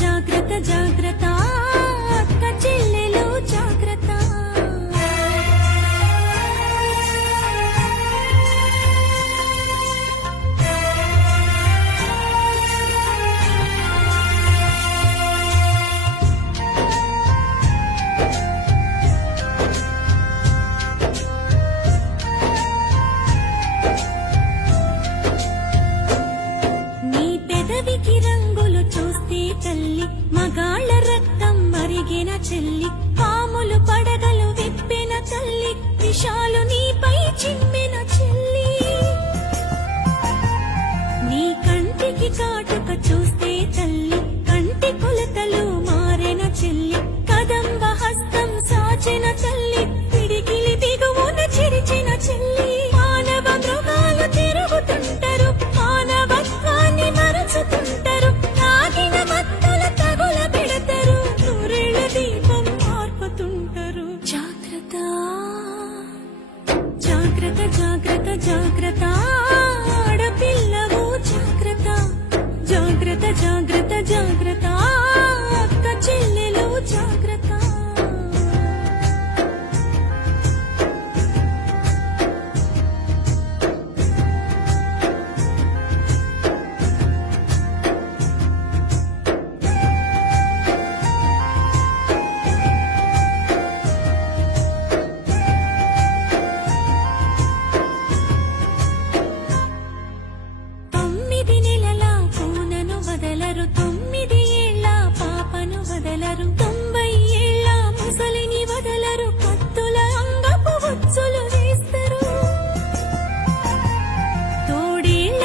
జాగ్రత్త జాగ్రత్త. మగాళ్ళ రక్తం మరిగిన చెల్లి జాగ్రత్త జాగ్రత్త జాగ్రత్త. ఆడపిల్లవు జాగ్రత్త. జాగ్రత్త జాగ్రత్త జాగ్రత్త. అక్క చెల్లెలు జాగ్రత్త.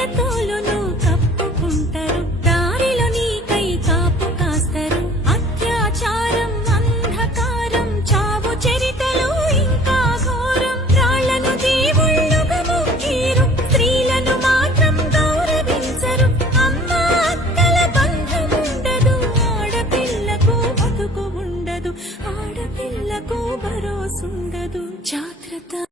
తోలును కప్పుకుంటారు. దారిలో నీకై కాపు కాస్తారు. అత్యాచారం అంధకారం చావు చరితలు ఇంకా ఘోరం. రాళ్ళను దేవుళ్ళుగా స్త్రీలను మాత్రం గౌరవించరు. అమ్మ అక్కల బంధం ఉండదు. ఆడపిల్లకు బతుకు ఉండదు. ఆడపిల్లకు భరోసుండదు. జాగ్రత్త